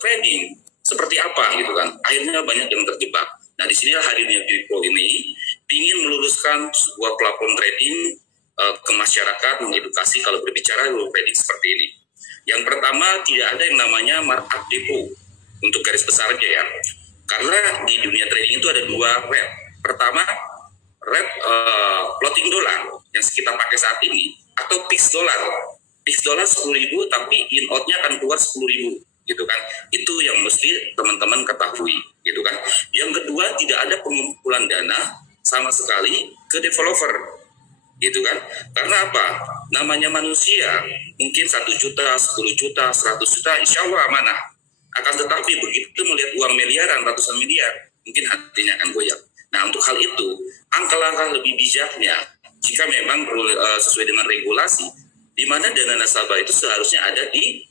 trading seperti apa gitu kan. Akhirnya banyak yang terjebak. Nah, di sinilah hadirnya Bipro ini ingin meluruskan sebuah platform trading ke masyarakat, mengedukasi kalau berbicara trading seperti ini. Yang pertama, tidak ada yang namanya markup depot untuk garis besarnya ya. Karena di dunia trading itu ada dua rate. Pertama, rate floating dollar yang kita pakai saat ini, atau fixed dollar. Fixed dollar 10.000 tapi in out-nya akan keluar 10.000 gitu kan. Itu yang mesti teman-teman ketahui gitu kan. Yang kedua, tidak ada pengumpulan dana sama sekali ke developer gitu kan. Karena apa? Namanya manusia, mungkin 1 juta, 10 juta, 100 juta insya Allah amanah. Akan tetapi begitu melihat uang miliaran, ratusan miliar, mungkin hatinya akan goyah. Nah, untuk hal itu, langkah-langkah lebih bijaknya jika memang sesuai dengan regulasi, di mana dana nasabah itu seharusnya ada di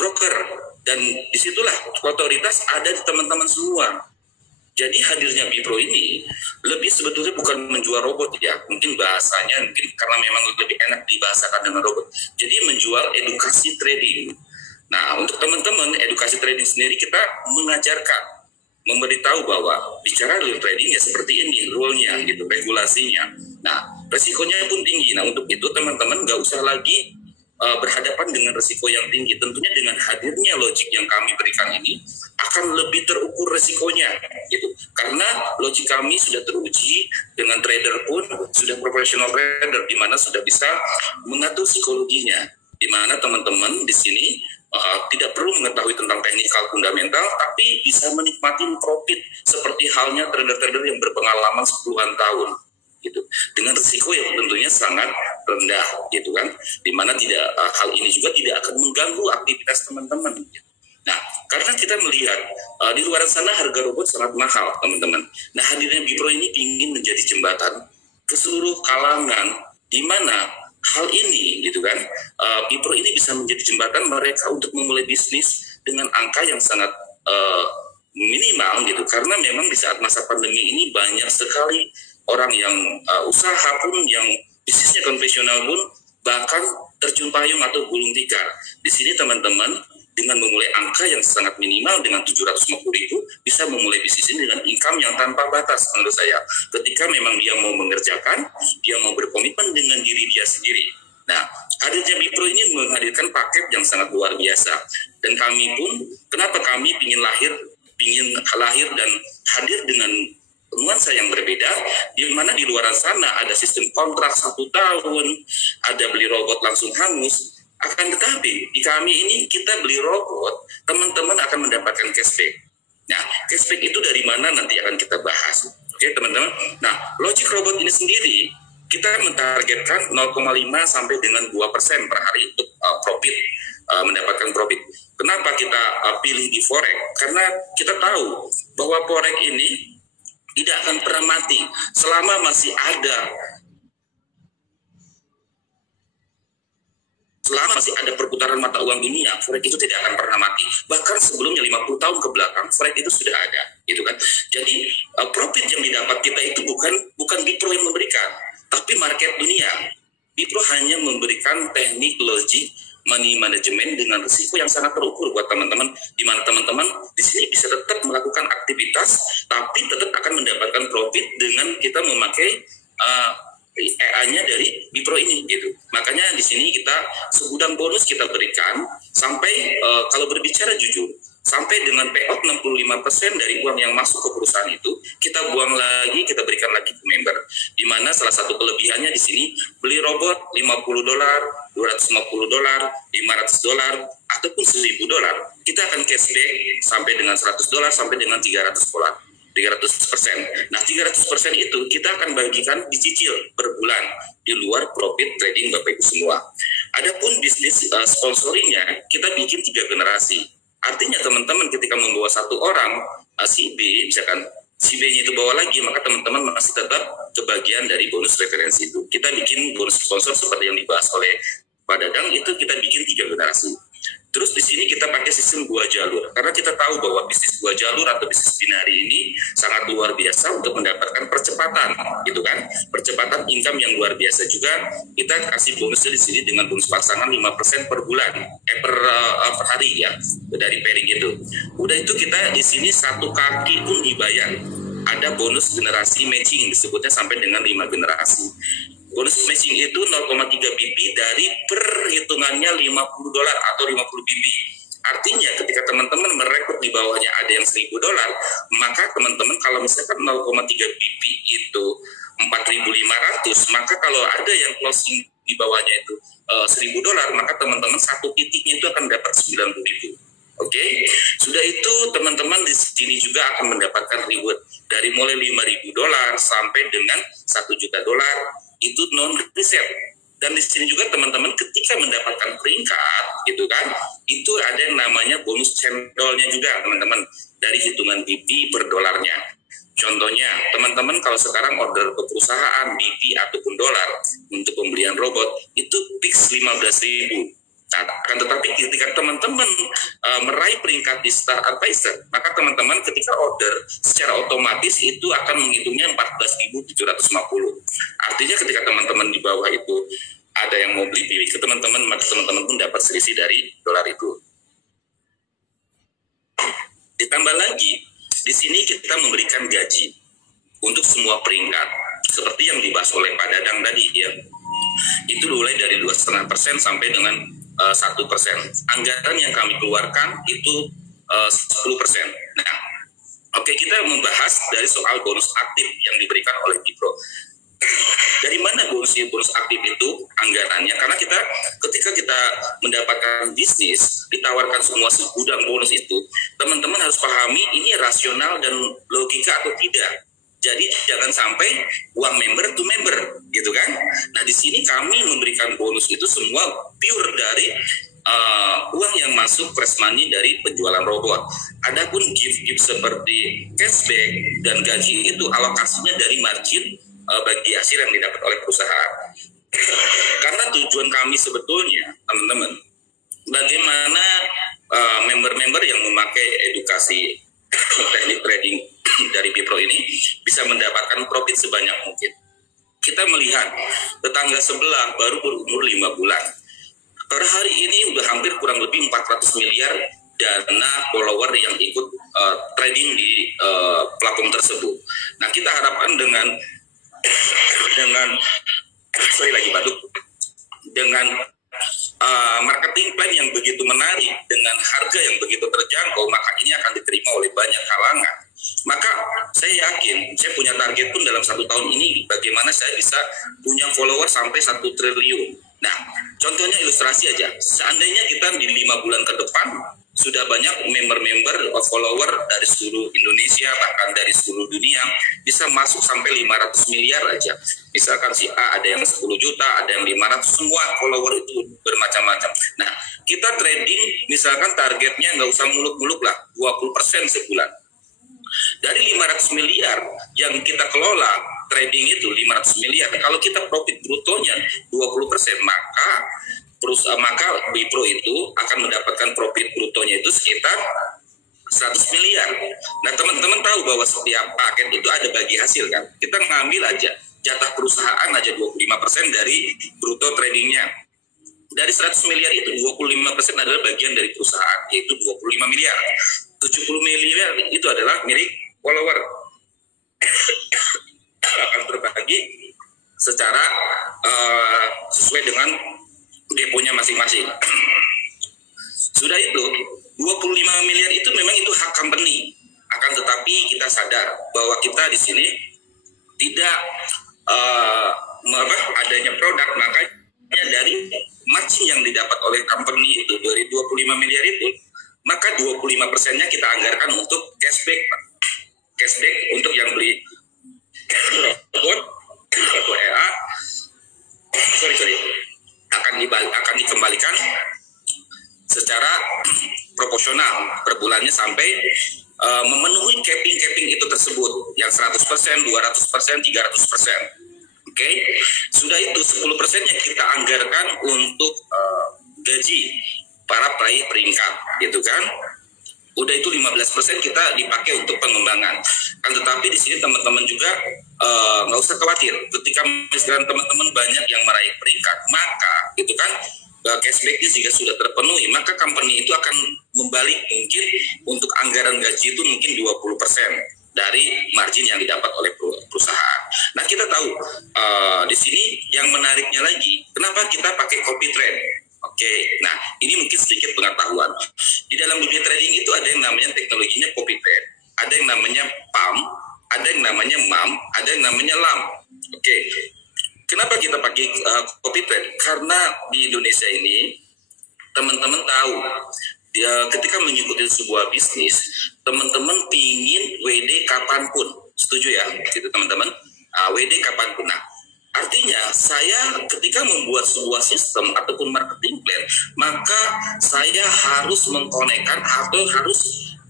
broker, dan disitulah otoritas ada di teman-teman semua. Jadi hadirnya Bipro ini lebih sebetulnya bukan menjual robot ya, mungkin bahasanya mungkin karena memang lebih enak dibahasakan dengan robot. Jadi menjual edukasi trading. Nah, untuk teman-teman edukasi trading sendiri kita mengajarkan, memberitahu bahwa bicara real trading ya seperti ini rule-nya gitu, regulasinya. Nah, resikonya pun tinggi. Nah, untuk itu teman-teman nggak usah lagi berhadapan dengan resiko yang tinggi. Tentunya dengan hadirnya logik yang kami berikan ini akan lebih terukur resikonya gitu. Karena logik kami sudah teruji dengan trader pun sudah profesional trader, di mana sudah bisa mengatur psikologinya, di mana teman-teman di sini tidak perlu mengetahui tentang teknikal fundamental, tapi bisa menikmati profit seperti halnya trader-trader yang berpengalaman 10-an tahun gitu, dengan risiko yang tentunya sangat rendah gitu kan, dimana tidak hal ini juga tidak akan mengganggu aktivitas teman-teman. Nah, karena kita melihat di luar sana harga robot sangat mahal teman-teman. Nah, hadirnya Bipro ini ingin menjadi jembatan ke seluruh kalangan, di mana hal ini gitu kan, Bipro ini bisa menjadi jembatan mereka untuk memulai bisnis dengan angka yang sangat minimal gitu, karena memang di saat masa pandemi ini banyak sekali orang yang usaha pun, yang bisnisnya konvensional pun bahkan terjun payung atau gulung tikar. Di sini teman-teman dengan memulai angka yang sangat minimal dengan 750.000 bisa memulai bisnis ini dengan income yang tanpa batas menurut saya. Ketika memang dia mau mengerjakan, dia mau berkomitmen dengan diri dia sendiri. Nah, hadirnya Bipro ini menghadirkan paket yang sangat luar biasa. Dan kami pun, kenapa kami ingin lahir dan hadir dengan nuansa yang berbeda, di mana di luar sana ada sistem kontrak 1 tahun, ada beli robot langsung hangus. Akan tetapi di kami ini kita beli robot, teman-teman akan mendapatkan cashback. Nah, cashback itu dari mana nanti akan kita bahas. Oke teman-teman. Nah, logic robot ini sendiri kita mentargetkan 0,5 sampai dengan 2% per hari untuk profit, mendapatkan profit. Kenapa kita pilih di forex? Karena kita tahu bahwa forex ini tidak akan pernah mati selama masih ada perputaran mata uang dunia. Forex itu tidak akan pernah mati. Bahkan sebelumnya 50 tahun ke belakang forex itu sudah ada, gitu kan. Jadi profit yang didapat kita itu bukan Bipro yang memberikan, tapi market dunia. Bipro hanya memberikan teknik logik money management dengan risiko yang sangat terukur buat teman-teman, di mana teman-teman di sini bisa tetap melakukan aktivitas, tapi tetap akan mendapatkan profit dengan kita memakai EA-nya dari Bipro ini gitu. Makanya di sini kita segudang bonus kita berikan sampai kalau berbicara jujur, sampai dengan payout 65% dari uang yang masuk ke perusahaan itu kita buang lagi, kita berikan lagi ke member. Di mana salah satu kelebihannya di sini beli robot $50, $250, $500 ataupun $1.000, kita akan cashback sampai dengan $100 sampai dengan $300. 300%. Nah, 300% itu kita akan bagikan dicicil per bulan di luar profit trading Bapak Ibu semua. Adapun bisnis sponsoringnya kita bikin 3 generasi. Artinya teman-teman ketika membawa 1 orang si B, misalkan si B itu bawa lagi, maka teman-teman masih tetap kebagian dari bonus referensi itu. Kita bikin bonus sponsor seperti yang dibahas oleh Pak Dadang, itu kita bikin 3 generasi. Terus di sini kita pakai sistem 2 jalur, karena kita tahu bahwa bisnis 2 jalur atau bisnis binari ini sangat luar biasa untuk mendapatkan percepatan, gitu kan? Percepatan income yang luar biasa juga. Kita kasih bonusnya di sini dengan bonus pasangan 5% per bulan, per hari ya, dari pairing itu. Udah itu kita di sini 1 kaki pun dibayar. Ada bonus generasi matching, disebutnya sampai dengan 5 generasi. Bonus matching itu 0,3 BP dari perhitungannya $50 atau 50 BP. Artinya ketika teman-teman merekrut di bawahnya ada yang $1.000, maka teman-teman kalau misalkan 0,3 BP itu 4.500, maka kalau ada yang closing di bawahnya itu $1.000, maka teman-teman satu titiknya itu akan dapat 90.000. Oke, sudah itu teman-teman di sini juga akan mendapatkan reward dari mulai $5.000 sampai dengan $1.000.000. Itu non riset. Dan di sini juga teman-teman ketika mendapatkan peringkat gitu kan, itu ada yang namanya bonus cendolnya juga teman-teman, dari hitungan BP per dolarnya. Contohnya teman-teman kalau sekarang order ke perusahaan BP ataupun dolar untuk pembelian robot itu fix 15.000. Nah, akan tetapi ketika teman-teman meraih peringkat di Star Advisor, maka teman-teman ketika order secara otomatis itu akan menghitungnya 14.750. Artinya ketika teman-teman di bawah itu ada yang mau beli pilih ke teman-teman, maka teman-teman pun dapat selisih dari dolar itu. Ditambah lagi, di sini kita memberikan gaji untuk semua peringkat, seperti yang dibahas oleh Pak Dadang tadi ya. Itu mulai dari 2,5% sampai dengan 1%. Anggaran yang kami keluarkan itu 10%. Nah, oke, kita membahas dari soal bonus aktif yang diberikan oleh Bipro. Dari mana bonus aktif itu anggarannya? Karena ketika kita mendapatkan bisnis, ditawarkan semua segudang bonus itu, teman-teman harus pahami ini rasional dan logika atau tidak. Jadi jangan sampai uang member to member, gitu kan? Nah di sini kami memberikan bonus itu semua pure dari uang yang masuk press money dari penjualan robot. Adapun gift seperti cashback dan gaji itu alokasinya dari margin bagi hasil yang didapat oleh perusahaan. Karena tujuan kami sebetulnya, teman-teman, bagaimana member-member yang memakai edukasi teknik trading dari Bipro ini bisa mendapatkan profit sebanyak mungkin. Kita melihat tetangga sebelah baru berumur 5 bulan. Per hari ini udah hampir kurang lebih 400 miliar dana follower yang ikut trading di platform tersebut. Nah, kita harapkan dengan marketing plan yang begitu menarik dengan harga yang begitu terjangkau, maka ini akan diterima oleh banyak kalangan. Maka saya yakin, saya punya target pun dalam 1 tahun ini bagaimana saya bisa punya follower sampai 1 triliun. Nah, contohnya ilustrasi aja, seandainya kita di 5 bulan ke depan sudah banyak member-member follower dari seluruh Indonesia, bahkan dari seluruh dunia, bisa masuk sampai 500 miliar aja. Misalkan si A ada yang 10 juta, ada yang 500, semua follower itu bermacam-macam. Nah, kita trading misalkan targetnya nggak usah muluk-muluk lah, 20% sebulan. Dari 500 miliar yang kita kelola, trading itu 500 miliar, kalau kita profit brutonya 20%, maka Bipro itu akan mendapatkan profit brutonya itu sekitar 100 miliar. Nah, teman-teman tahu bahwa setiap paket itu ada bagi hasil kan. Kita ngambil aja jatah perusahaan aja 25% dari bruto tradingnya. Dari 100 miliar itu 25% adalah bagian dari perusahaan, yaitu 25 miliar. 70 miliar itu adalah milik follower. Akan berbagi secara sesuai dengan deponya masing-masing. Sudah itu 25 miliar itu memang itu hak company. Akan tetapi kita sadar bahwa kita di sini tidak adanya produk, makanya dari margin yang didapat oleh company itu dari 25 miliar itu, maka 25%-nya kita anggarkan untuk cashback. Cashback untuk yang beli robot atau EA akan dikembalikan secara proporsional per bulannya sampai memenuhi capping itu tersebut yang 100%, 200%, 300%. Oke. Sudah itu 10%-nya kita anggarkan untuk gaji para peraih peringkat, gitu kan. Udah itu 15% kita dipakai untuk pengembangan. Kan tetapi di sini teman-teman juga nggak usah khawatir. Ketika misalkan teman-teman banyak yang meraih peringkat, maka itu kan cashbacknya jika sudah terpenuhi, maka company itu akan membalik mungkin untuk anggaran gaji itu mungkin 20% dari margin yang didapat oleh perusahaan. Nah, kita tahu di sini yang menariknya lagi, kenapa kita pakai copy trade? Oke, nah ini mungkin sedikit pengetahuan. Di dalam dunia trading itu ada yang namanya teknologinya copy trade, ada yang namanya PAM, ada yang namanya MAM, ada yang namanya LAM. Oke, kenapa kita pakai copy trade? Karena di Indonesia ini teman-teman tahu, ketika mengikuti sebuah bisnis, teman-teman pingin WD kapanpun, setuju ya, gitu teman-teman, WD kapanpun. Nah, artinya saya ketika membuat sebuah sistem ataupun marketing plan, maka saya harus mengkonekkan atau harus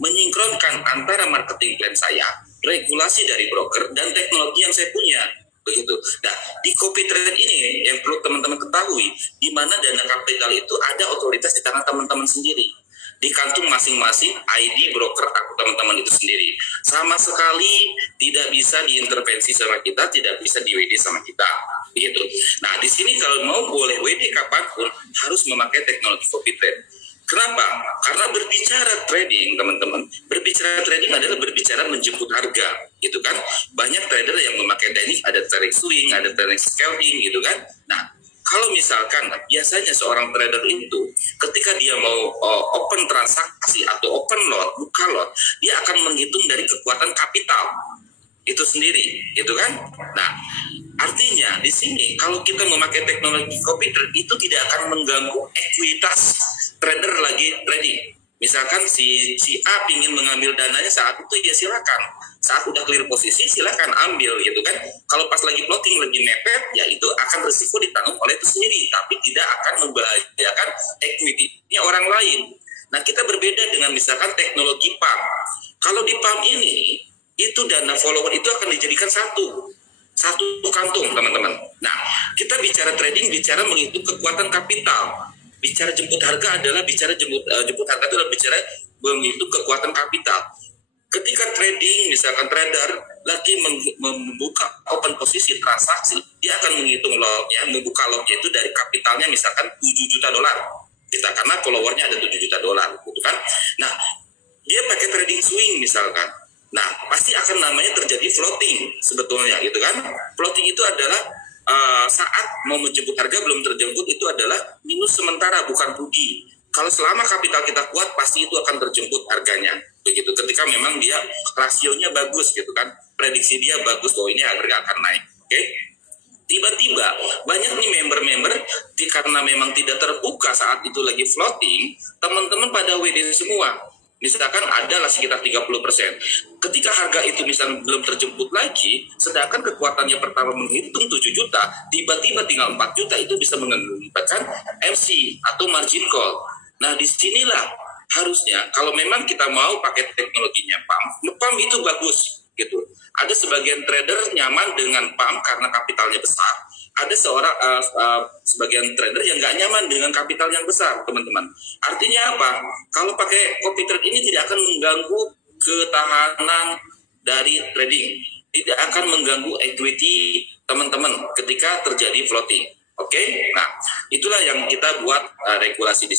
menyinkronkan antara marketing plan saya, regulasi dari broker, dan teknologi yang saya punya. Begitu. Nah, di copy trade ini yang perlu teman-teman ketahui, di mana dana kapital itu ada otoritas di tangan teman-teman sendiri. Di kantung masing-masing ID broker atau teman-teman itu sendiri. Sama sekali tidak bisa diintervensi sama kita, tidak bisa di WD sama kita. Begitu. Nah, di sini kalau mau boleh WD kapanpun harus memakai teknologi copy trade. Kenapa? Karena berbicara trading, teman-teman, berbicara trading adalah berbicara menjemput harga, gitu kan? Banyak trader yang memakai teknik, ada trading swing, ada trading scalping, gitu kan? Nah, kalau misalkan biasanya seorang trader itu ketika dia mau open transaksi atau open lot, buka lot, dia akan menghitung dari kekuatan kapital itu sendiri, gitu kan? Nah, artinya di sini kalau kita memakai teknologi copy trade itu tidak akan mengganggu ekuitas trader lagi trading. Misalkan si A ingin mengambil dananya saat itu, ya silakan. Saat udah clear posisi silakan ambil, gitu kan. Kalau pas lagi plotting, lagi mepet, ya itu akan risiko ditanggung oleh itu sendiri, tapi tidak akan membahayakan equity-nya orang lain. Nah, kita berbeda dengan misalkan teknologi PAM. Kalau di PAM ini, itu dana follower itu akan dijadikan satu kantung, teman-teman. Nah, kita bicara trading, bicara menghitung kekuatan kapital. Bicara jemput harga adalah bicara jemput harga itu adalah bicara menghitung kekuatan kapital. Ketika trading, misalkan trader lagi membuka open posisi transaksi, dia akan menghitung lotnya, membuka lotnya itu dari kapitalnya misalkan 7 juta dolar. Kita karena followernya ada 7 juta dolar, gitu kan. Nah, dia pakai trading swing misalkan. Nah, pasti akan namanya terjadi floating sebetulnya, gitu kan. Floating itu adalah saat mau menjemput harga belum terjemput, itu adalah minus sementara, bukan rugi. Kalau selama kapital kita kuat, pasti itu akan terjemput harganya. Begitu, ketika memang dia rasionya bagus, gitu kan, prediksi dia bagus bahwa ini harga akan naik. Oke? Tiba-tiba banyak nih member-member karena memang tidak terbuka saat itu lagi floating, teman-teman pada WD semua. Misalkan adalah sekitar 30%. Ketika harga itu misalnya belum terjemput lagi, sedangkan kekuatannya pertama menghitung 7 juta, tiba-tiba tinggal 4 juta, itu bisa mengakibatkan MC atau margin call. Nah, disinilah harusnya kalau memang kita mau pakai teknologinya PAM itu bagus, gitu. Ada sebagian trader nyaman dengan PAM karena kapitalnya besar. Ada sebagian trader yang nggak nyaman dengan kapital yang besar, teman-teman. Artinya apa? Kalau pakai copy trade ini tidak akan mengganggu ketahanan dari trading, tidak akan mengganggu equity teman-teman ketika terjadi floating. Oke? Nah, itulah yang kita buat regulasi di sini.